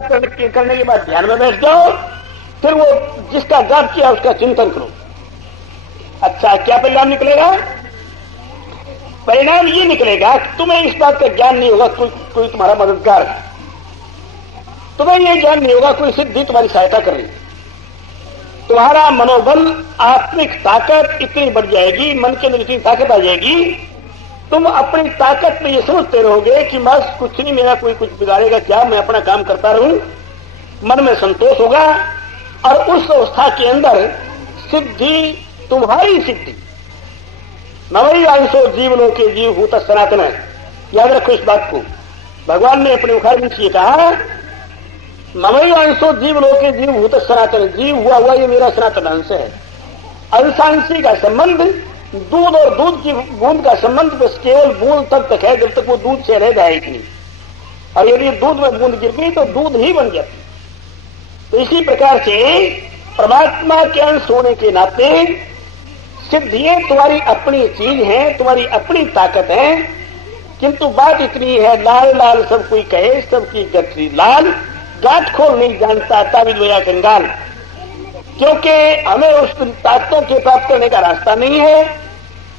जाप करने के बाद ध्यान में बैठ जाओ, फिर वो जिसका जाप किया उसका चिंतन करो। अच्छा, क्या परिणाम निकलेगा? परिणाम ये निकलेगा कि तुम्हें इस बात का ज्ञान नहीं होगा कोई तुम्हारा मददगार है, तुम्हें यह ज्ञान नहीं होगा कोई सिद्धि तुम्हारी सहायता कर रही है। तुम्हारा मनोबल, आत्मिक ताकत इतनी बढ़ जाएगी, मन के अंदर इतनी ताकत आ जाएगी, तुम अपनी ताकत में ये सोचते रहोगे कि बस कुछ नहीं, मेरा कोई कुछ बिगाड़ेगा क्या, मैं अपना काम करता रहूं, मन में संतोष होगा। और उस अवस्था के अंदर सिद्धि तुम्हारी सिद्धि, नवई अंशो जीवनों के जीव भूत सनातन है। याद रखो इस बात को। भगवान ने अपने मुखार में ये कहा, नवई अंशो जीवनों के जीव भूत सनातन, जीव हुआ ये मेरा सनातन अंश है। अंशांशी का संबंध दूध और दूध की बूंद का संबंध बस केवल बूंद तक है, जब तक वो दूध से रह जाएगी नहीं। और यदि दूध में बूंद गिर गई तो दूध ही बन जाती। तो इसी प्रकार से परमात्मा के अंश होने के नाते सिद्धियां तुम्हारी अपनी चीज है, तुम्हारी अपनी ताकत है। किंतु बात इतनी है, लाल लाल सब कोई कहे, सबकी गठरी लाल, गांठ खोल नहीं जानता ताबिद लोया कंगाल। क्योंकि हमें उस ताकतों के प्राप्त करने का रास्ता नहीं है,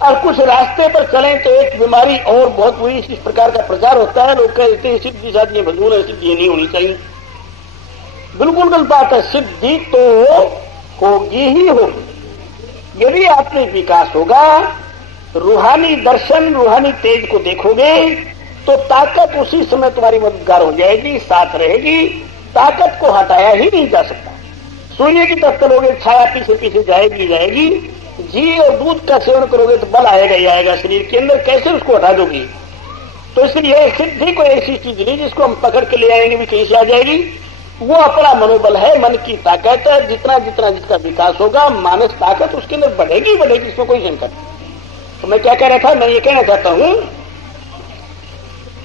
और कुछ रास्ते पर चलें तो एक बीमारी और बहुत बुरी इस प्रकार का प्रचार होता है। लोग कहते हैं सिद्धि साधियां भजून है, सिद्धि नहीं होनी चाहिए। बिल्कुल गलत बात है। सिद्धि तो होगी ही होगी यदि आत्मिक विकास होगा, रूहानी दर्शन, रूहानी तेज को देखोगे तो ताकत उसी समय तुम्हारी मददगार हो जाएगी, साथ रहेगी। ताकत को हटाया ही नहीं जा सकता। सूर्य की तरफ चलोगे, छाया पीछे पीछे जाएगी जाएगी। घी और दूध का सेवन करोगे तो बल आएगा ही आएगा शरीर के अंदर, कैसे उसको हटा दोगी? तो इसलिए सिद्धि कोई ऐसी चीज नहीं जिसको हम पकड़ के ले आएंगे भी कहीं से आ जाएगी। वो अपना मनोबल है, मन की ताकत है। जितना जितना जिसका विकास होगा, मानस ताकत उसके अंदर बढ़ेगी बढ़ेगी, इसमें कोई शंका नहीं। तो मैं क्या कह रहा था, मैं ये कहना चाहता हूं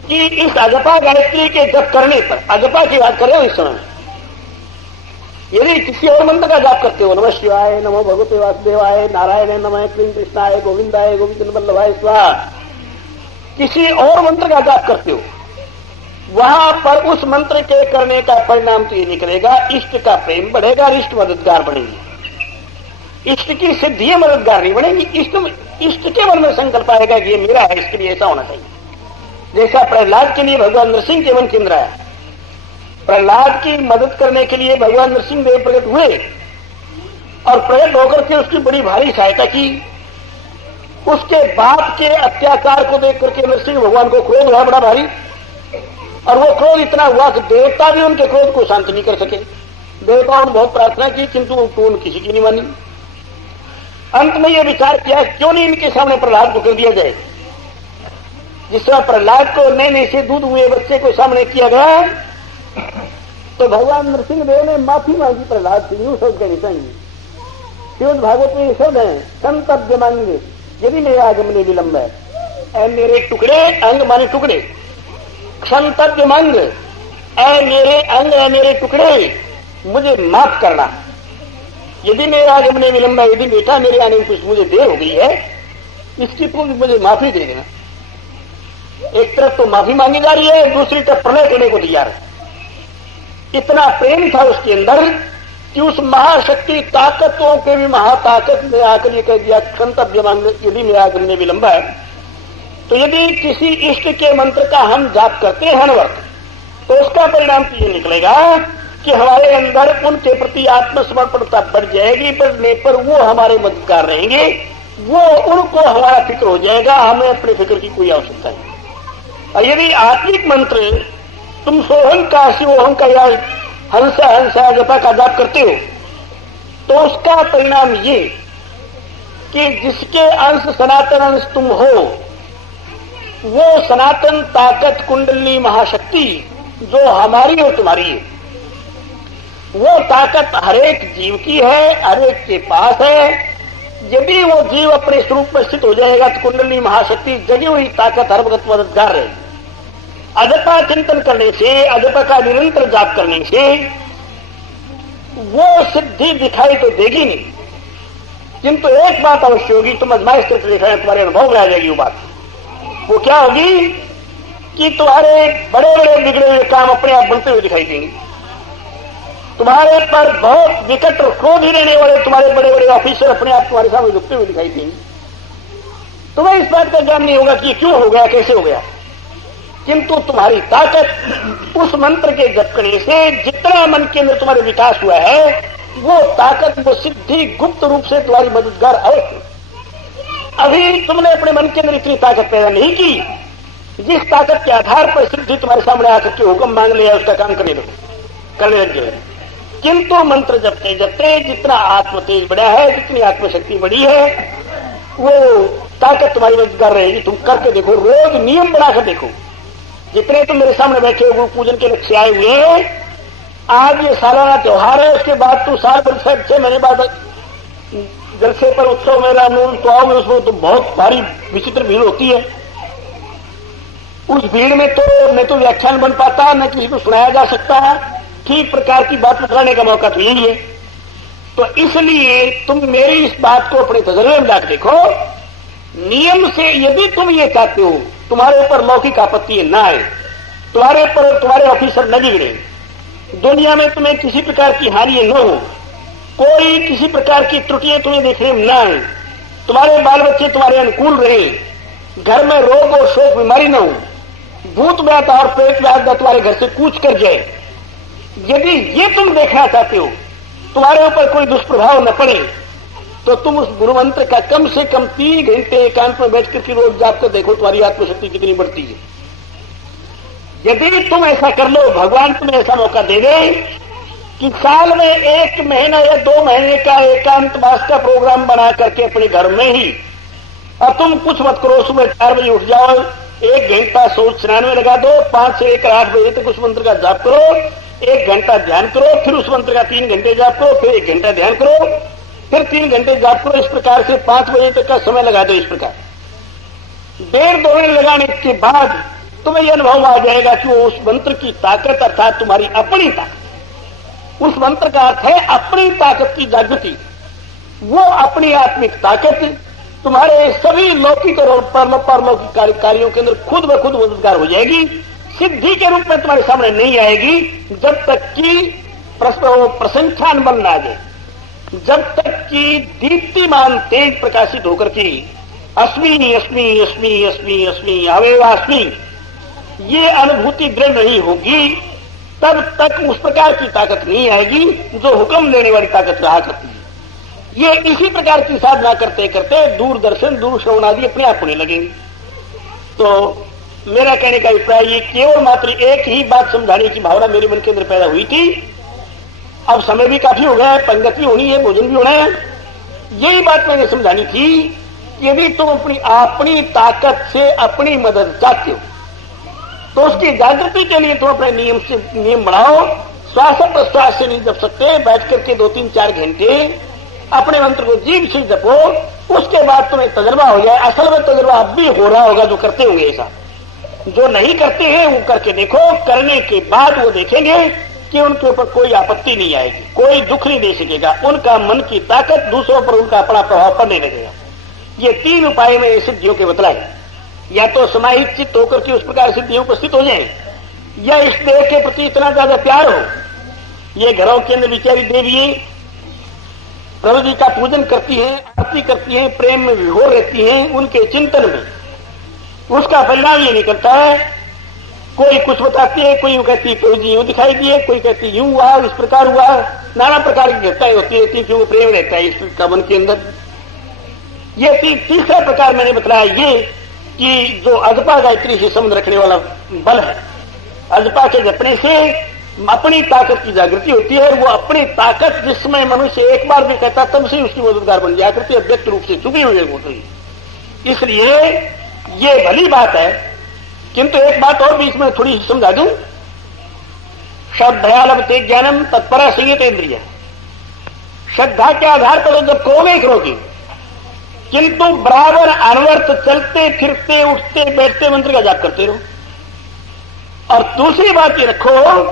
कि इस अजपा गायत्री के जप करने पर, अजपा की बात कर रहे हो इस समय, यदि किसी और मंत्र का जाप करते हो, नमः शिवाय, नमो भगवते वासुदेवाय, नारायण नमः, क्लीं कृष्णाय, गोविंदाय, गोविंद वल्लभाय स्वाहा, किसी और मंत्र का जाप करते हो, वहां पर उस मंत्र के करने का परिणाम तो ये निकलेगा, इष्ट का प्रेम बढ़ेगा, इष्ट मददगार बढ़ेगी। इष्ट की सिद्धि मददगार नहीं बढ़ेगी। इष्ट के मन में संकल्प आएगा कि ये मेरा है, इसके लिए ऐसा होना चाहिए। जैसा प्रहलाद के लिए भगवान नरसिंह के मन के अंदर आया, प्रहलाद की मदद करने के लिए भगवान नरसिंह देव प्रकट हुए और प्रकट होकर के उसकी बड़ी भारी सहायता की। उसके बाप के अत्याचार को देख करके नरसिंह भगवान को क्रोध हुआ बड़ा भारी, और वो क्रोध इतना हुआ कि देवता भी उनके क्रोध को शांत नहीं कर सके। देवताओं ने बहुत प्रार्थना की, किंतु उन्होंने किसी की नहीं मानी। अंत में यह विचार किया क्यों नहीं इनके सामने प्रहलाद को कर दिया जाए। जिस समय प्रहलाद को नए से दूध हुए बच्चे को सामने किया गया तो भगवान नरसिंह देव ने माफी मांगी प्रहलाद से। यूं सोच कर श्रीमद् भागवत में ये शब्द है, संतव्य मांगे यदि मेरा आगमने विलंब है। ऐ मेरे टुकड़े, अंग माने टुकड़े, क्षंतव्य मांग, ऐ मेरे अंग, ऐ मेरे टुकड़े, मुझे माफ करना। यदि मेरा आगमने विलंब है, यदि बेटा मेरे आने में कुछ मुझे देर हो गई है, इसकी तुम मुझे माफी दे देना। एक तरफ तो माफी मांगी जा रही है, दूसरी तरफ प्रलय करने को तैयार है। इतना प्रेम था उसके अंदर कि उस महाशक्ति ताकतों के भी महाताकत में आकर ये कह दिया, क्षंतव्य मांग यदि मेरा आगमने विलंब है। तो यदि किसी इष्ट के मंत्र का हम जाप करते हैं हर वक्त, तो उसका परिणाम तो ये निकलेगा कि हमारे अंदर उनके प्रति आत्मसमर्पणता बढ़ जाएगी। बढ़ने पर वो हमारे मददगार रहेंगे, वो उनको हमारा फिक्र हो जाएगा, हमें अपने फिक्र की कोई आवश्यकता नहीं। और यदि आत्मिक मंत्र तुम सोहं का, शिवोहं का या हंसा हंसा जपा का जाप करते हो, तो उसका परिणाम ये कि जिसके अंश सनातन अंश तुम हो, वो सनातन ताकत कुंडली महाशक्ति जो हमारी और तुम्हारी है, वो ताकत हरेक जीव की है, हरेक के पास है। यदि वो जीव अपने स्वरूप में स्थित हो जाएगा तो कुंडली महाशक्ति जगी हुई ताकत हर वक्त मददगार रहेगी। अजपा चिंतन करने से, अजपा का निरंतर जाप करने से वो सिद्धि दिखाई तो देगी नहीं, किंतु एक बात अवश्य होगी, तुम आजमाइश करके देखा, तुम्हारे अनुभव में आ जाएगी वो बात। वो क्या होगी कि तुम्हारे बड़े बड़े बिगड़े हुए काम अपने आप बनते हुए दिखाई देंगे। तुम्हारे पर बहुत विकट और क्रोधी रहने वाले तुम्हारे बड़े बड़े ऑफिसर अपने आप तुम्हारे सामने झुकते हुए दिखाई देंगे। तुम्हें इस बात का ज्ञान नहीं होगा कि क्यों हो गया, कैसे हो गया, किंतु तुम्हारी ताकत उस मंत्र के जप करने से जितना मन के अंदर तुम्हारे विकास हुआ है, वो ताकत, वो सिद्धि गुप्त रूप से तुम्हारी मददगार अवश्य। अभी तुमने अपने मन के अंदर इतनी ताकत पैदा नहीं की जिस ताकत के आधार पर सिद्धि तुम्हारे सामने आकर के हुक्म मांग लिया, उसका काम करने लग गए। किंतु मंत्र जपते जपते जितना आत्म तेज बढ़ा है, जितनी आत्मशक्ति बढ़ी है, वो ताकत तुम्हारी मददगार रहेगी। तुम करके देखो, रोज नियम बनाकर देखो। जितने तुम मेरे सामने बैठे हो, गुरु पूजन के लक्ष्य आए हुए हैं, आज ये सालाना त्योहार है, उसके बाद तू साल भर से 6 महीने बाद जलसे पर उत्सव में रामनवमी तो आओगे, उसमें तो बहुत भारी विचित्र भीड़ होती है। उस भीड़ में तो न तो व्याख्यान बन पाता, न किसी को सुनाया जा सकता है, ठीक प्रकार की बात बताने का मौका तो यही है। तो इसलिए तुम मेरी इस बात को अपने तजर्बे में लाकर देखो। नियम से यदि तुम ये चाहते हो तुम्हारे ऊपर लौकिक आपत्ति न आए, तुम्हारे ऊपर तुम्हारे ऑफिसर न बिगड़े, दुनिया में तुम्हें किसी प्रकार की हानि न हो, कोई किसी प्रकार की त्रुटियां तुम्हें देखने में न आए, तुम्हारे बाल बच्चे तुम्हारे अनुकूल रहे, घर में रोग और शोक बीमारी न हो, भूत व्याध और पेट व्याध तुम्हारे घर से कूच कर जाए, यदि ये तुम देखना चाहते हो तुम्हारे ऊपर कोई दुष्प्रभाव न पड़े, तो तुम उस गुरु मंत्र का कम से कम 3 घंटे एकांत में बैठ करके रोज जाप कर देखो, तुम्हारी आत्मशक्ति कितनी बढ़ती है। यदि तुम ऐसा कर लो, भगवान तुम्हें ऐसा मौका दे दे कि साल में 1 महीना या 2 महीने का एकांत वास का प्रोग्राम बना करके अपने घर में ही, और तुम कुछ मत करो, सुबह 4 बजे उठ जाओ, 1 घंटा सोच स्नान में लगा दो, 5 से लेकर 8 बजे तक उस मंत्र का जाप करो, 1 घंटा ध्यान करो, फिर उस मंत्र का 3 घंटे जाप करो, फिर 1 घंटा ध्यान करो, फिर 3 घंटे जाप करो। इस प्रकार से 5 बजे तक का समय लगा दो। इस प्रकार 1.5-2 महीने लगाने के बाद तुम्हें यह अनुभव आ जाएगा कि वो उस मंत्र की ताकत अर्थात तुम्हारी अपनी ताकत, उस मंत्र का अर्थ है अपनी ताकत की जागृति, वो अपनी आत्मिक ताकत तुम्हारे सभी लौकिक और परलौकिक कार्यों के अंदर खुद ब खुद मददगार हो जाएगी। सिद्धि के रूप में तुम्हारे सामने नहीं आएगी जब तक कि प्रसंख्यान बल ना आ जाए, जब तक कि दीप्तिमान तेज प्रकाशित होकर के अस्मि अस्मि अस्मि अस्मि अस्मि अवेवास्मि ये अनुभूति दृढ़ नहीं होगी, तब तक उस प्रकार की ताकत नहीं आएगी जो हुक्म देने वाली ताकत रहा करती है। ये इसी प्रकार की साधना करते करते दूरदर्शन, दूर श्रवण आदि अपने आप होने लगेंगे। तो मेरा कहने का अभिप्राय ये केवल मात्र एक ही बात समझाने की भावना मेरे मन के अंदर पैदा हुई थी। अब समय भी काफी हो गया है, पंगत भी होनी है, भोजन भी होना है। यही बात मैंने समझानी थी। यदि तुम अपनी ताकत से अपनी मदद चाहते हो तो उसकी जागृति के लिए तुम अपने नियम बढ़ाओ। श्वास प्रश्वास से नहीं जप सकते, बैठ करके 2-3-4 घंटे अपने मंत्र को जीभ से जपो, उसके बाद तुम्हें तजर्बा हो जाए। असल में तजर्बा अब भी हो रहा होगा जो करते होंगे ऐसा, जो नहीं करते हैं वो करके देखो। करने के बाद वो देखेंगे कि उनके ऊपर कोई आपत्ति नहीं आएगी, कोई दुख नहीं दे सकेगा, उनका मन की ताकत दूसरों पर उनका अपना प्रभाव पड़ने लगेगा। ये 3 उपाय मैंने सिद्धियों के बतलाए। या तो समाहित चित्त होकर के उस प्रकार सिद्धियों उपस्थित हो जाए, या इस देह के प्रति इतना ज्यादा प्यार हो। ये घरों के अंदर विचारी देवी प्रभु जी का पूजन करती हैं, आरती करती हैं, प्रेम में विभोर रहती हैं, उनके चिंतन में उसका परिणाम ये निकलता है। कोई कुछ बताती है, कोई कहती है प्रभु जी यूं दिखाई दिए, कोई कहती यूं हुआ, इस प्रकार हुआ, नाना प्रकार की घटनाएं होती रहती है क्योंकि प्रेम रहता है इसका मन के अंदर। ये तीसरा प्रकार मैंने बताया ये कि जो अजपा गायत्री से संबंध रखने वाला बल है, अजपा के जपने से अपनी ताकत की जागृति होती है। और वो अपनी ताकत जिसमें मनुष्य एक बार भी कहता तब से उसकी मददगार बन जाया करती है, व्यक्त रूप से चुकी हुई होती है। इसलिए ये भली बात है, किंतु एक बात और भी इसमें थोड़ी समझा दूं। श्रद्धा लभते ज्ञानम तत्परा संयत इंद्रिय। श्रद्धा के आधार पर जब करोगे करोगे, किंतु बराबर अनवर्त चलते फिरते उठते बैठते मंत्र का जाप करते रहो। और दूसरी बात ये रखो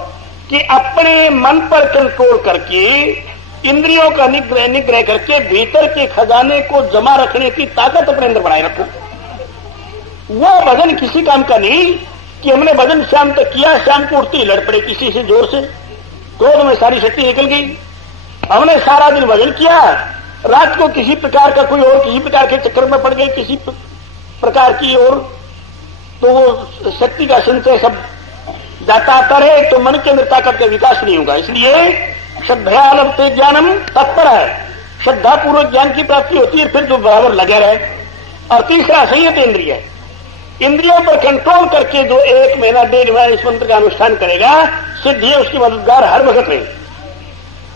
कि अपने मन पर कंट्रोल करके इंद्रियों का निग्रह करके भीतर के खजाने को जमा रखने की ताकत अपने अंदर बनाए रखो। वो भजन किसी काम का नहीं कि हमने भजन शाम तक किया, शाम को उठते ही लड़ पड़े किसी से जोर से, क्रोध में सारी शक्ति निकल गई। हमने सारा दिन भजन किया, रात को किसी प्रकार का कोई और किसी प्रकार के चक्कर में पड़ गए, किसी प्रकार की और, तो वो शक्ति का संचय सब जाता आता रहे, तो मन के अंदर ताकत का विकास नहीं होगा। इसलिए श्रद्धा लभते ज्ञानम तत्पर है, श्रद्धा पूर्वक ज्ञान की प्राप्ति होती है, फिर जो बराबर लगे रहे। और तीसरा संयत इंद्रिय, इंद्रियों पर कंट्रोल करके जो 1 महीना 1.5 महीना इस मंत्र का अनुष्ठान करेगा, सिद्धि उसकी मददगार हर वक्त रहे।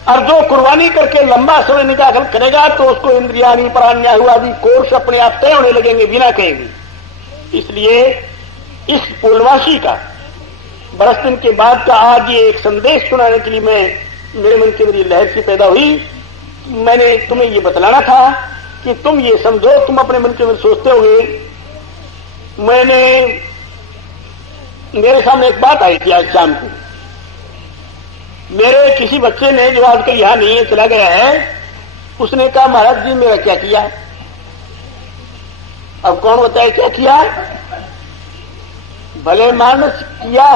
और जो कुर्बानी करके लंबा समय निकाल करेगा, तो उसको इंद्रियानी परान्याहु आदि कोर्स अपने आप तय होने लगेंगे बिना कहेंगे। इसलिए इस पूर्णवासी का बरस दिन के बाद का आज ये एक संदेश सुनाने के लिए मेरे मन के अंदर लहर सी पैदा हुई। मैंने तुम्हें ये बतलाना था कि तुम ये समझो, तुम अपने मन के अंदर सोचते होगे, मेरे सामने एक बात आई थी आज शाम को। मेरे किसी बच्चे ने, जो आजकल यहां नहीं है, चला गया है, उसने कहा महाराज जी मेरा क्या किया। अब कौन बताए क्या किया? भले मानस किया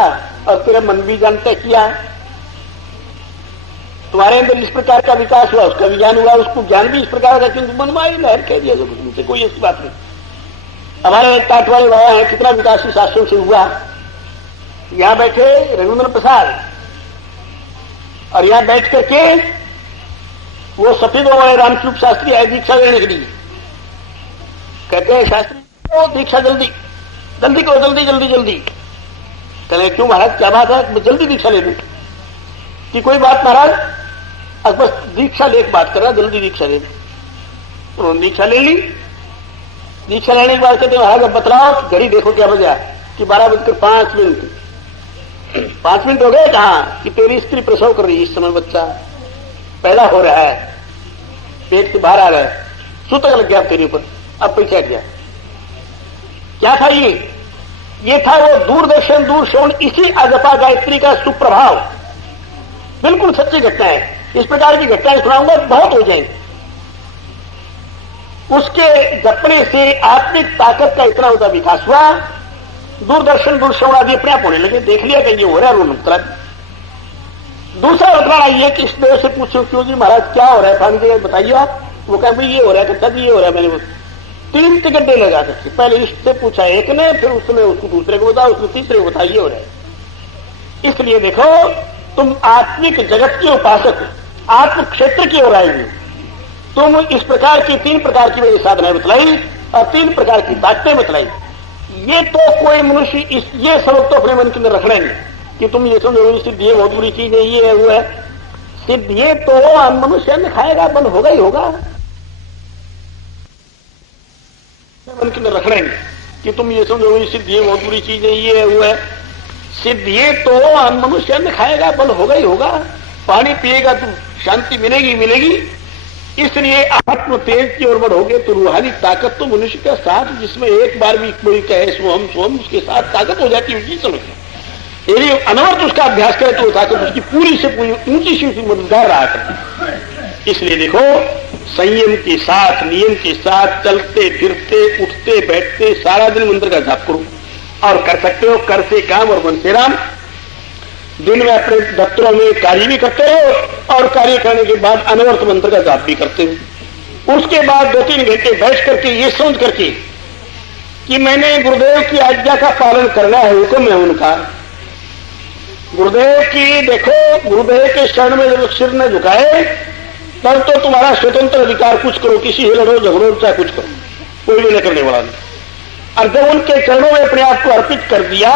और तेरा मन भी जानता किया। तुम्हारे अंदर इस प्रकार का विकास हुआ, उसका भी ज्ञान हुआ, उसको ज्ञान भी इस प्रकार का, किंतु मन में आई लहर कह दिया, मुझसे कोई ऐसी बात नहीं। हमारे टाट वाले बाबा हैं, कितना विकास इस आश्रम से हुआ। यहां बैठे रघुनंदन प्रसाद, और यहां बैठ करके वो सफेदों वाले रामस्वरूप शास्त्री आए दीक्षा लेने के लिए। कहते हैं शास्त्री वो दीक्षा जल्दी जल्दी करो, जल्दी जल्दी जल्दी। कहते क्यों महाराज क्या बात है, जल्दी दीक्षा ले लूं कि कोई बात महाराज, अब बस दीक्षा ले बात कर रहा, जल्दी दीक्षा ले ली। उन्होंने दीक्षा ले ली। दीक्षा लेने के बाद कहते महाराज अब बतलाओ, घड़ी देखो क्या बजा कि 12:05। 5 मिनट हो गए, कहा कि तेरी स्त्री प्रसव कर रही है, इस समय बच्चा पैदा हो रहा है, पेट से बाहर आ रहा है, सूतक लग गया तेरे ऊपर, अब पीछे हट गया। क्या था ये था वो दूरदर्शन दूरश्रवण, इसी अजपा गायत्री का सुप्रभाव। बिल्कुल सच्ची घटना है। इस प्रकार की घटनाएं सुनाऊंगा बहुत हो जाएंगी। उसके जपने से आत्मिक ताकत का इतना होता विकास हुआ, दूरदर्शन दूरश्रवण आदि अपने आप होने लगे। देख लिया कि ये हो रहा है, उन्होंने दूसरा बतलाना ये कि इस देव से पूछो क्यों जी महाराज क्या हो रहा है, फानी बताइए आप। वो कहा भाई ये हो रहा है, कहता जी ये हो रहा है। मैंने 3 टिकट लगा सकती, पहले इससे पूछा एक ने, फिर उसने उसको दूसरे को बताया, उसने तीसरे को बताया, ये हो रहा है। इसलिए देखो, तुम आत्मिक जगत के उपासक, आत्म क्षेत्र की ओर आएंगे। तुम इस प्रकार की 3 प्रकार की मेरी साधनाएं बतलाई और 3 प्रकार की ताकतें बतलाई। ये तो कोई मनुष्य ये सबक तो अपने मन के अंदर रखना नहीं कि तुम ये समझो सिद्ध ये बहुत बुरी चीज है, ये है वो है। सिद्ध ये तो मनुष्य ने खाएगा, बंद होगा ही होगा। मन के अंदर रखना नहीं कि तुम ये समझो सिद्ध ये बहुत बुरी चीज है, ये है वो है। सिद्ध ये तो मनुष्य ने खाएगा, बंद होगा ही होगा। पानी पिएगा तो शांति मिलेगी मिलेगी। इसलिए आत्म तेज की ओर बढ़ोगे तो रूहानी ताकत तो मनुष्य का साथ, जिसमें एक बार भी कोई कहे स्वम स्वम, उसके साथ ताकत हो जाती है। समझ यदि अनवरत उसका अभ्यास करे तो ताकत उसकी पूरी से पूरी ऊंची से मददगार रहा करती। इसलिए देखो, संयम के साथ, नियम के साथ चलते फिरते उठते बैठते सारा दिन मंत्र का जाप करो। और कर सकते हो कर से काम और मन से राम। दिन में अपने दफ्तरों में कार्य भी करते हो और कार्य करने के बाद अनवर्त मंत्र का जाप भी करते हो। उसके बाद 2-3 घंटे बैठ करके ये सोच करके कि मैंने गुरुदेव की आज्ञा का पालन करना है, हुक्म है उनका। गुरुदेव की देखो, गुरुदेव के शरण में जब सिर न झुकाए तब तो तुम्हारा स्वतंत्र अधिकार, कुछ करो, किसी से लड़ो झगड़ो चाहे कुछ करो, कोई भी न करने वाला नहीं। और जब उनके चरणों में अपने आप को अर्पित कर दिया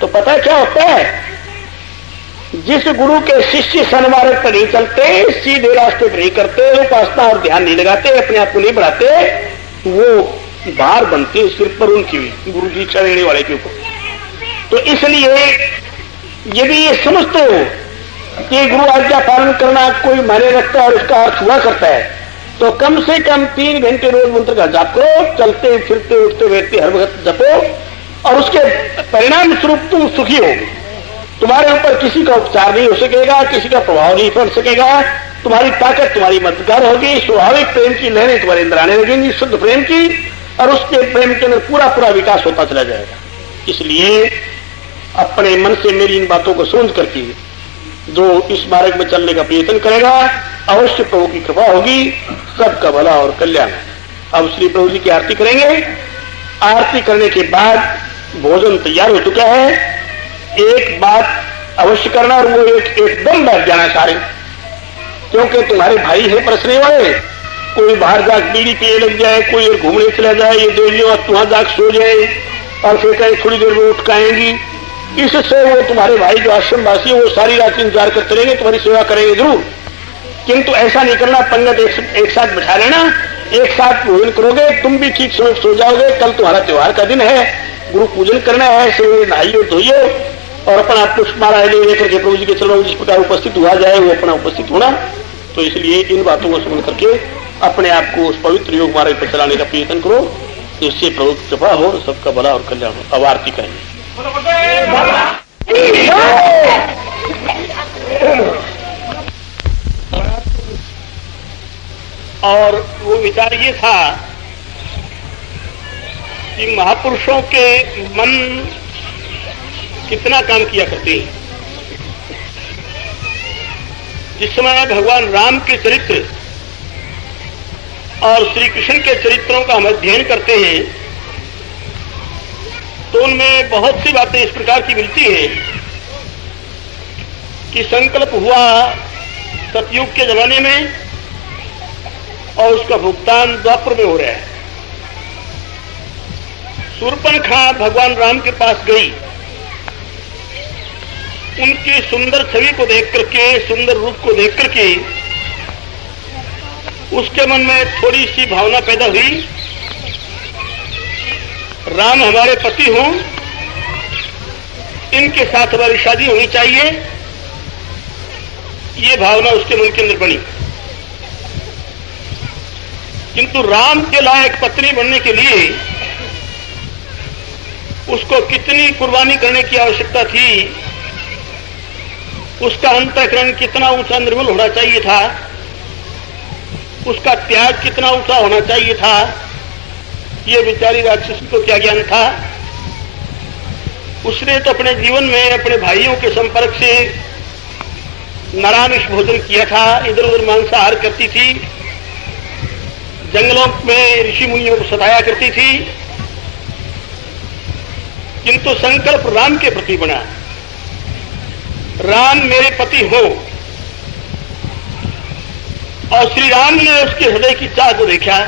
तो पता क्या होता है, जिस गुरु के शिष्य सन्मार्ग पर नहीं चलते, सीधे रास्ते पर नहीं करते, उपासना और ध्यान नहीं लगाते, अपने आप को नहीं बढ़ाते, वो भार बनते सिर पर उनकी गुरु जी चढ़ने वाले के ऊपर। तो इसलिए यदि ये समझते हो कि गुरु आज्ञा पालन करना कोई मायने रखता है और उसका अर्थ हुआ करता है, तो कम से कम 3 घंटे रोज मंत्र का जाप करो। चलते फिरते उठते बैठते हर वक्त जपो और उसके परिणाम स्वरूप तुम सुखी होगे। तुम्हारे ऊपर किसी का उपचार नहीं हो सकेगा, किसी का प्रभाव नहीं पड़ सकेगा। तुम्हारी ताकत तुम्हारी मददगार होगी। स्वाभाविक प्रेम की लहरें तुम्हारे अंदर आने लगेंगी, शुद्ध प्रेम की, और उसके प्रेम के अंदर पूरा पूरा विकास होता चला जाएगा। इसलिए अपने मन से मेरी इन बातों को सोच करके जो इस मार्ग में चलने का प्रयत्न करेगा अवश्य प्रभु की कृपा होगी, सबका भला और कल्याण। अब श्री प्रभु जी की आरती करेंगे। आरती करने के बाद भोजन तैयार हो चुका है। एक बात अवश्य करना, और वो एकदम बैठ जाना सारे, क्योंकि तुम्हारे भाई है परसने वाले। कोई बाहर जाकर बीड़ी पिए लग जाए, कोई घूमने चला जाए, ये देवियों वहां जाकर सो जाए और फिर कहीं थोड़ी देर में उठ के आएंगी। इससे वो तुम्हारे भाई जो आश्रम वासी है वो सारी रात इंतजार करते रहेंगे, तुम्हारी सेवा करेंगे जरूर, किंतु ऐसा नहीं करना। पंगत एक साथ बैठा लेना, एक साथ भोजन करोगे, तुम भी ठीक समय सो जाओगे। कल तुम्हारा त्योहार का दिन है, गुरु पूजन करना है, सवेरे नहाइयो धोइयो और अपना पुष्पमाला लेकर के प्रभु जी के चलो जिस प्रकार उपस्थित हुआ जाए वो अपना उपस्थित होना। तो इसलिए इन बातों को सुन करके अपने आप को उस पवित्र योग मार्ग पर चलाने का प्रयत्न करो, इससे प्रभु की कृपा हो, सबका भला और कल्याण हो। अब आरती करेंगे। और वो विचार ये था कि महापुरुषों के मन कितना काम किया करते हैं। जिस समय भगवान राम के चरित्र और श्री कृष्ण के चरित्रों का हम अध्ययन करते हैं तो उनमें बहुत सी बातें इस प्रकार की मिलती हैं कि संकल्प हुआ सतयुग के जमाने में और उसका भुगतान द्वापर में हो रहा है। शूर्पणखा भगवान राम के पास गई, उनकी सुंदर छवि को देख करके, सुंदर रूप को देख करके उसके मन में थोड़ी सी भावना पैदा हुई, राम हमारे पति हों, इनके साथ हमारी शादी होनी चाहिए। ये भावना उसके मन के अंदर बनी, किंतु राम के लायक पत्नी बनने के लिए उसको कितनी कुर्बानी करने की आवश्यकता थी, उसका अंतःकरण कितना ऊंचा निर्मल होना चाहिए था, उसका त्याग कितना ऊंचा होना चाहिए था, ये बेचारी राक्षसी को क्या ज्ञान था। उसने तो अपने जीवन में अपने भाइयों के संपर्क से नरामिष भोजन किया था, इधर उधर मांसाहार करती थी, जंगलों में ऋषि मुनियों को सताया करती थी, किंतु संकल्प राम के प्रति बना, राम मेरे पति हो। और श्री राम ने उसके हृदय की चाह को देखा।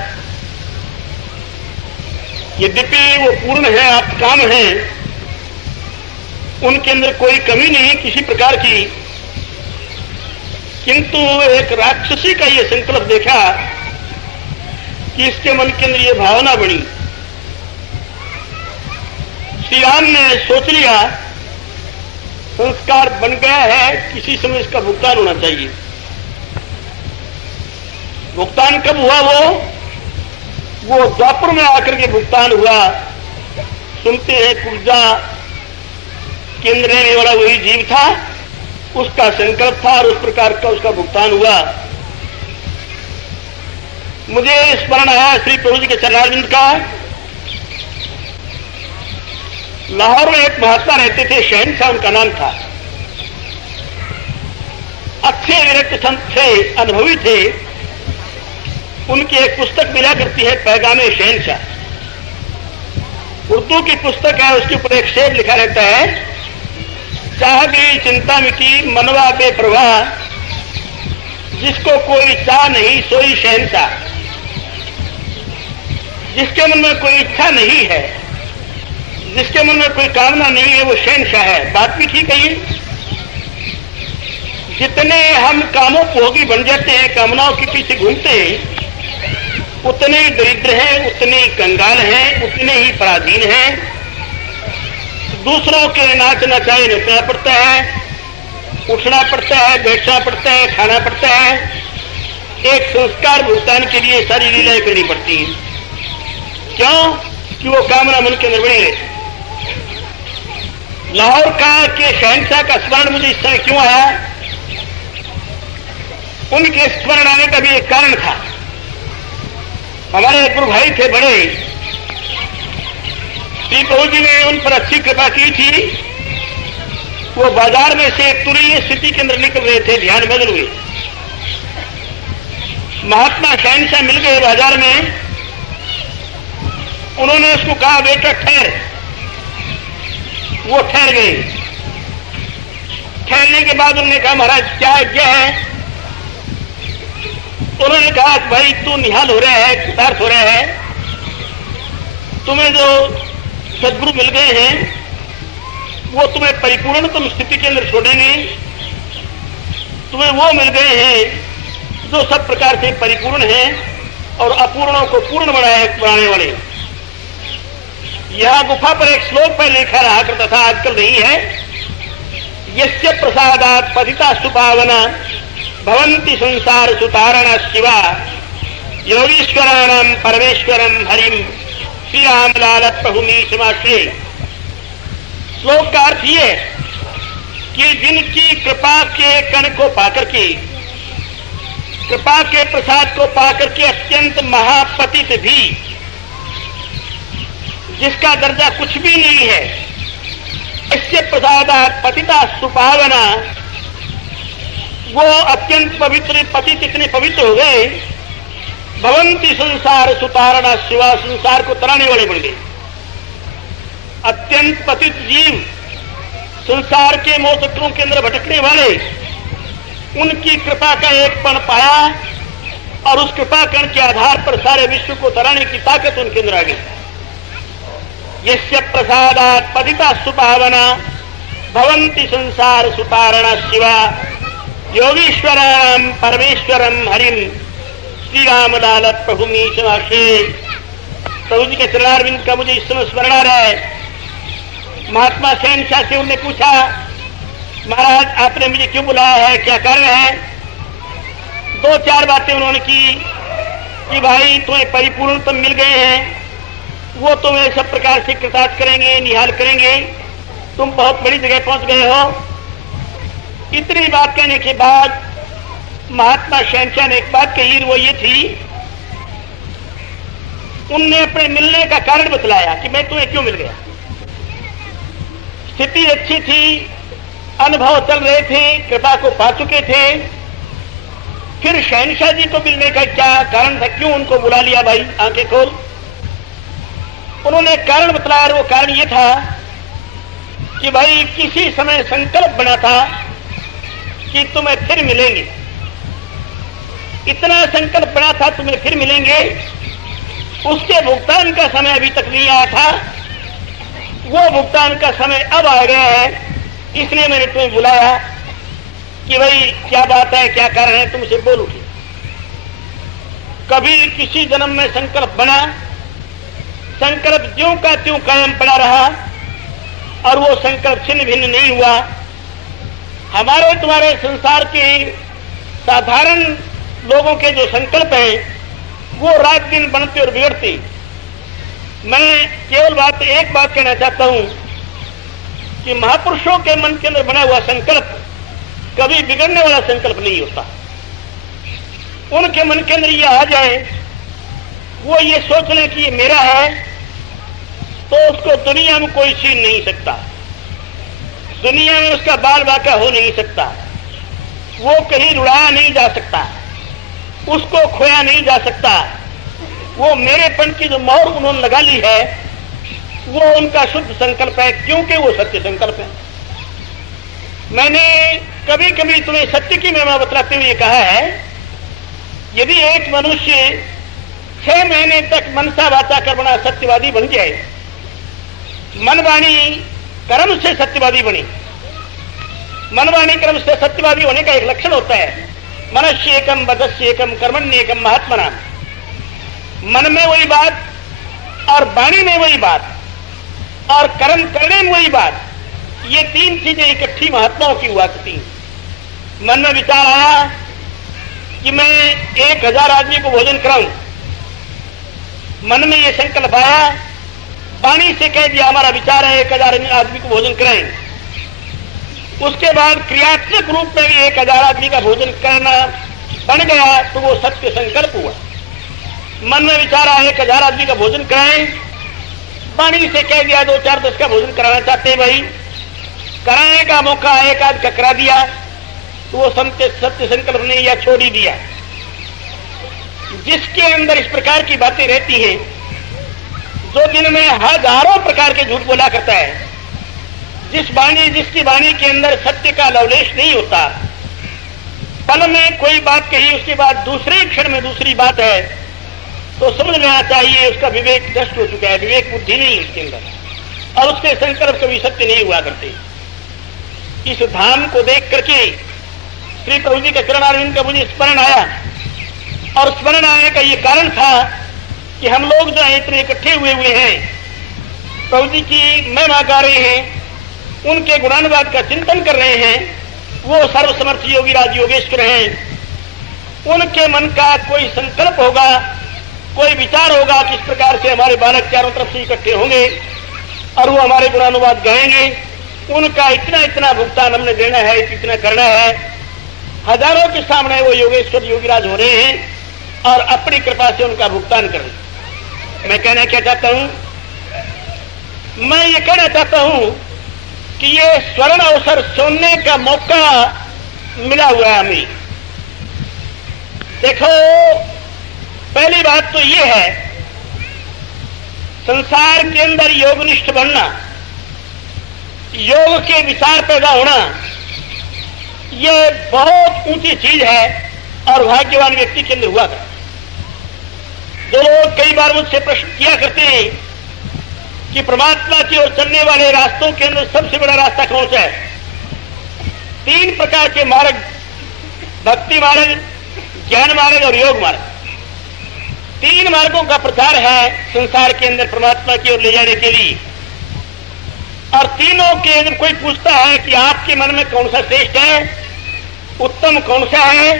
यद्यपि वो पूर्ण है, आप काम है, उनके अंदर कोई कमी नहीं किसी प्रकार की, किंतु एक राक्षसी का ये संकल्प देखा कि इसके मन के अंदर ये भावना बनी। श्री राम ने सोच लिया संस्कार बन गया है, किसी समय इसका भुगतान होना चाहिए। भुगतान कब हुआ? वो द्वापर में आकर के भुगतान हुआ। सुनते हैं कुब्जा केंद्र रहने वाला वही जीव था, उसका संकल्प था और उस प्रकार का उसका भुगतान हुआ। मुझे स्मरण आया श्री प्रभु जी के चरणारविंद का। लाहौर में एक महात्मा रहते थे, शहनशाह उनका नाम था। अच्छे विरक्त संत थे, अनुभवी थे। उनकी एक पुस्तक मिला करती है, पैगामे शहनशाह, उर्दू की पुस्तक है। उसके ऊपर एक शेर लिखा रहता है, चाह भी चिंता मिटी मनवा बेप्रवाह, जिसको कोई चाह नहीं सोई शहनशाह। जिसके मन में कोई इच्छा नहीं है, जिसके मन में कोई कामना नहीं है, वो शहनशाह है। बात भी ठीक है ये। जितने हम कामों भोगी बन जाते हैं, कामनाओं के पीछे घूमते हैं, उतने ही दरिद्र हैं, उतने ही कंगाल हैं, उतने ही पराधीन हैं। दूसरों के नाच नचाए नचना पड़ता है, उठना पड़ता है, बैठना पड़ता है, खाना पड़ता है। एक संस्कार भुगतान के लिए सारी लीलाएं करनी पड़ती हैं। क्यों? कि वो कामना मन के अंदर बनी रहती। लाहौर का के शहनशाह का स्मरण मुझे इस समय क्यों आया? उनके स्मरण आने का भी एक कारण था। हमारे गुरु भाई थे बड़े, श्री प्रभु जी ने उन पर अच्छी कृपा की थी वो बाजार में से तुरीय स्थिति के अंदर निकल रहे थे, ध्यान बदल हुए। महात्मा शहंशाह मिल गए बाजार में। उन्होंने उसको कहा बेटा ठहर। वो ठहर गए। ठहरने के बाद उन्होंने कहा महाराज क्या है? उन्होंने कहा भाई तू निहाल हो रहा है, कृतार्थ हो रहा है, तुम्हें जो सद्गुरु मिल गए हैं वो तुम्हें परिपूर्णतम स्थिति के अंदर छोड़ेंगे। तुम्हें वो मिल गए हैं जो सब प्रकार से परिपूर्ण हैं और अपूर्णों को पूर्ण बनाने वाले। यह गुफा पर एक श्लोक पर लिखा रहा करता था, आजकल नहीं है। यस्य प्रसादात् पतिता सुपावना भवन्ति संसार सुतारण शिवा योगीश्वराणाम परमेश्वरम हरिम श्री रामलाल प्रभु मीशमाश्रे। श्लोक का अर्थ ये कि जिनकी कृपा के कण को पाकर के, कृपा के प्रसाद को पाकर के अत्यंत महापतित भी, जिसका दर्जा कुछ भी नहीं है, इससे प्रसादात् पतिता सुपावना, वो अत्यंत पवित्र पतित इतने पवित्र हो गए, भवंती संसार सुतारणा शिवा, संसार को तराने वाले बन गए। अत्यंत पतित जीव, संसार के मोहचक्रों के अंदर भटकने वाले, उनकी कृपा का एक पण पाया और उस कृपा कण के आधार पर सारे विश्व को तराने की ताकत उनके अंदर आ गई। यस्य प्रसादात् पतिता सुपावना भवन्ति संसार सुतारणा शिवा योगीश्वराणाम परमेश्वरम हरिम श्री रामलाल प्रभु मीशमाश्रे। प्रभु जी के चरणारविंद का मुझे इस समय स्मरण आ रहा है। महात्मा शहंशाह से उन्होंने पूछा महाराज आपने मुझे क्यों बुलाया है, क्या कारण है? दो चार बातें उन्होंने की कि भाई तुम्हें परिपूर्णतम मिल गए हैं, वो तुम्हें सब प्रकार से कृतार्थ करेंगे, निहाल करेंगे, तुम बहुत बड़ी जगह पहुंच गए हो। इतनी बात कहने के बाद महात्मा शहंशाह ने एक बात कही, वो ये थी, उनने अपने मिलने का कारण बतलाया कि मैं तुम्हें क्यों मिल गया। स्थिति अच्छी थी, अनुभव चल रहे थे, कृपा को पा चुके थे। फिर शहंशाह जी को मिलने का क्या कारण था, क्यों उनको बुला लिया? भाई आंखें खोल। उन्होंने कारण बतलाया, वो कारण ये था कि भाई किसी समय संकल्प बना था कि तुम्हें फिर मिलेंगे। इतना संकल्प बना था तुम्हें फिर मिलेंगे, उसके भुगतान का समय अभी तक नहीं आया था। वो भुगतान का समय अब आ गया है, इसलिए मैंने तुम्हें बुलाया कि भाई क्या बात है, क्या कारण है, तुमसे बोल उठी। कभी किसी जन्म में संकल्प बना, संकल्प ज्यों का त्यों कायम पड़ा रहा और वो संकल्प छिन्न भिन्न नहीं हुआ। हमारे तुम्हारे संसार के साधारण लोगों के जो संकल्प हैं वो रात दिन बनते और बिगड़ते। मैं केवल एक बात कहना चाहता हूं कि महापुरुषों के मन के अंदर बना हुआ संकल्प कभी बिगड़ने वाला संकल्प नहीं होता। उनके मन के अंदर ये आ जाए, वो ये सोच लें कि ये मेरा है, तो उसको दुनिया में कोई छीन नहीं सकता, दुनिया में उसका बाल बाका हो नहीं सकता, वो कहीं रुलाया नहीं जा सकता, उसको खोया नहीं जा सकता। वो मेरेपन की जो मोहर उन्होंने लगा ली है वो उनका शुद्ध संकल्प है, क्योंकि वो सत्य संकल्प है। मैंने कभी कभी तुम्हें सत्य की महिमा बतलाते हुए कहा है, यदि एक मनुष्य 6 महीने तक मनसा वाचा कर्मणा सत्यवादी बन जाए, मनवाणी कर्म से सत्यवादी बने। मनवाणी कर्म से सत्यवादी होने का एक लक्षण होता है, मनस्य एकम वचस्य एकम कर्मण्य एकम महात्मना। मन में वही बात और वाणी में वही बात और कर्म करने में वही बात, ये 3 चीजें इकट्ठी महात्माओं की हुआ करती। मन में विचार आया कि मैं 1000 आदमी को भोजन कराऊं, मन में ये संकल्प आया, वाणी से कह दिया हमारा विचार है 1000 आदमी को भोजन कराएं। उसके बाद क्रियात्मक रूप में भी 1000 आदमी का भोजन करना बन गया, तो वो सत्य संकल्प हुआ। मन में विचार आया 1000 आदमी का भोजन कराएं, वाणी से कह दिया 2, 4, 10 का भोजन कराना चाहते हैं भाई, कराने का मौका एक आध का करा दिया तो वो सत्य संकल्प नहीं या छोड़ ही दिया। जिसके अंदर इस प्रकार की बातें रहती हैं, जो दिन में हजारों प्रकार के झूठ बोला करता है, जिसकी वाणी के अंदर सत्य का लवलेश नहीं होता, पल में कोई बात कही उसके बाद दूसरे क्षण में दूसरी बात है, तो समझ लेना चाहिए उसका विवेक नष्ट हो चुका है, विवेक बुद्धि नहीं है उसके अंदर, और उसके संकल्प कभी सत्य नहीं हुआ करते। इस धाम को देख करके श्री प्रभु जी का चरणारविंद का मुझे स्मरण आया, और स्मरण आने का ये कारण था कि हम लोग जो है इतने इकट्ठे हुए हैं, प्रभु जी की महिमा गा रहे हैं, उनके गुणानुवाद का चिंतन कर रहे हैं, वो सर्वसमर्थ योगीराज योगेश्वर हैं, उनके मन का कोई संकल्प होगा, कोई विचार होगा, किस प्रकार से हमारे बालक चारों तरफ से इकट्ठे होंगे और वो हमारे गुणानुवाद गाएंगे, उनका इतना भुगतान हमने देना है, इतना करना है। हजारों के सामने वो योगेश्वर योगीराज हो रहे हैं और अपनी कृपा से उनका भुगतान कर रहे हैं। मैं कहना क्या चाहता हूं, मैं ये कहना चाहता हूं कि ये स्वर्ण अवसर सुनने का मौका मिला हुआ है हमें। देखो, पहली बात तो ये है, संसार के अंदर योगनिष्ठ बनना, योग के विचार पैदा होना, ये बहुत ऊंची चीज है और भाग्यवान व्यक्ति के अंदर हुआ था। जो लोग कई बार मुझसे प्रश्न किया करते हैं कि परमात्मा की ओर चलने वाले रास्तों के अंदर सबसे बड़ा रास्ता कौन सा है? 3 प्रकार के मार्ग, भक्ति मार्ग, ज्ञान मार्ग और योग मार्ग, 3 मार्गों का प्रचार है संसार के अंदर परमात्मा की ओर ले जाने के लिए। और तीनों के अंदर कोई पूछता है कि आपके मन में कौन सा श्रेष्ठ है, उत्तम कौन सा है,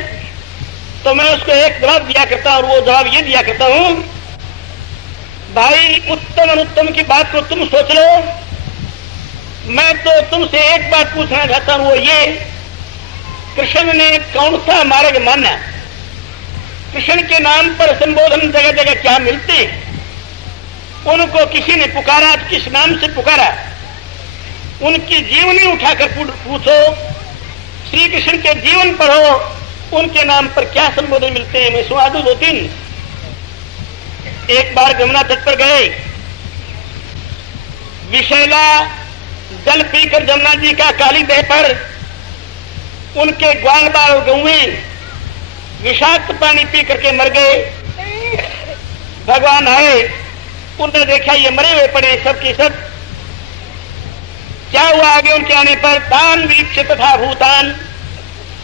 तो मैं उसको एक जवाब दिया करता हूं, और वो जवाब ये दिया करता हूं, भाई उत्तम अनुत्तम की बात को तुम सोच लो, मैं तो तुमसे एक बात पूछना चाहता हूं, वो ये, कृष्ण ने कौन सा मार्ग माना? कृष्ण के नाम पर संबोधन जगह जगह क्या मिलते? उनको किसी ने पुकारा, किस नाम से पुकारा? उनकी जीवनी उठाकर पूछो, श्री कृष्ण के जीवन पढ़ो, उनके नाम पर क्या संबोधन मिलते हैं। मैं सुना दूं 2-3। एक बार यमुना तट पर गए, विषैला जल पीकर जमुना जी का काली देह पर उनके ग्वाल बाल गौएं विषाक्त पानी पी करके मर गए। भगवान आए, उन्होंने देखा ये मरे हुए पड़े सब के सब। क्या हुआ आगे उनके आने पर? तान वीक्ष तथा भूतान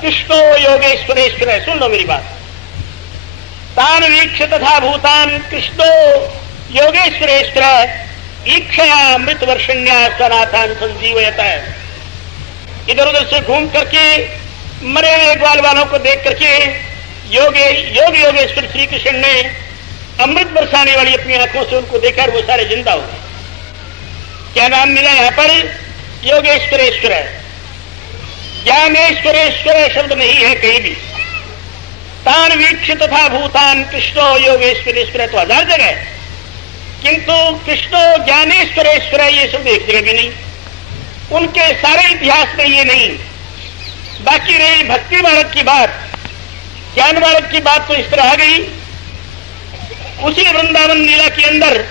कृष्णो योगेश्वरेश्वर। सुन लो मेरी बात, तान वीक्ष तथा भूतान कृष्णो योगेश्वरेश्वर ईक्षया मृत वर्षण्या सनाथान संजीवयता है। इधर उधर से घूम करके मरे हुए ग्वाल वालों को देख करके योगेश्वर श्री कृष्ण ने अमृत बरसाने वाली अपनी आंखों से उनको देखा, वो सारे जिंदा हो गए। क्या नाम मिला यहां पर? योगेश्वरेश्वर। ज्ञानेश्वरेश्वर शब्द नहीं है कहीं भी। तान वीक्ष तथा भूतान कृष्णो योगेश्वरेश्वर तो 1000 जगह, किंतु कृष्णो ज्ञानेश्वरेश्वर ये शब्द एक जगह भी नहीं। उनके सारे इतिहास में ये नहीं। बाकी रही भक्ति मार्ग की बात, ज्ञान मार्ग की बात तो इस तरह आ गई। उसी वृंदावन लीला के अंदर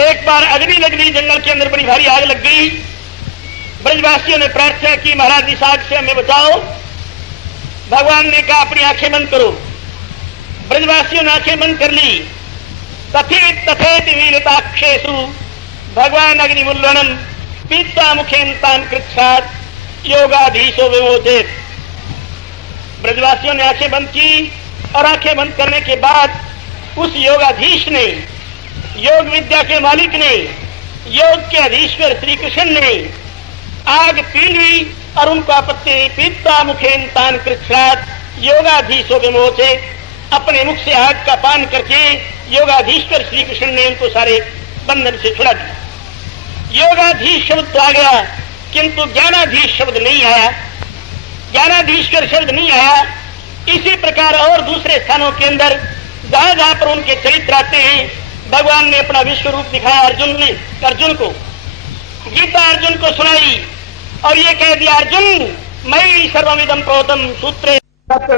एक बार अग्नि लगनी, जंगल के अंदर बड़ी भारी आग लग गई। ब्रजवासियों ने प्रार्थना की, महाराज इस आग से हमें बचाओ। भगवान ने कहा अपनी आंखें बंद करो। ब्रजवासियों ने आंखें बंद कर ली। तथेत तथेति वीरताक्षेषु भगवान अग्निमुल्लनम पीत्वा मुखेन तान कृच्छात योगाधीशो विमोचेत। ब्रजवासियों ने आंखें बंद की, और आंखें बंद करने के बाद उस योगाधीश ने, योग विद्या के मालिक ने, योग के अधीश्वर श्री कृष्ण ने आग पी ली, और उनको आपत्ति पीता मुखेन तान कृच्छात योगाधीशो विमोचे। अपने मुख से आग का पान करके योगाधीश्वर श्री कृष्ण ने उनको सारे बंधन से छुड़ा दिया। योगाधीश शब्द तो आ गया, किंतु ज्ञानाधीश शब्द नहीं आया, ज्ञानाधीश्वर शब्द नहीं आया। इसी प्रकार और दूसरे स्थानों के अंदर जहां जहां पर उनके चरित्र आते हैं, भगवान ने अपना विश्व रूप दिखाया। अर्जुन को गीता अर्जुन को सुनाई, और ये कह दिया अर्जुन, मैं सर्वमिदं प्रोतम सूत्रे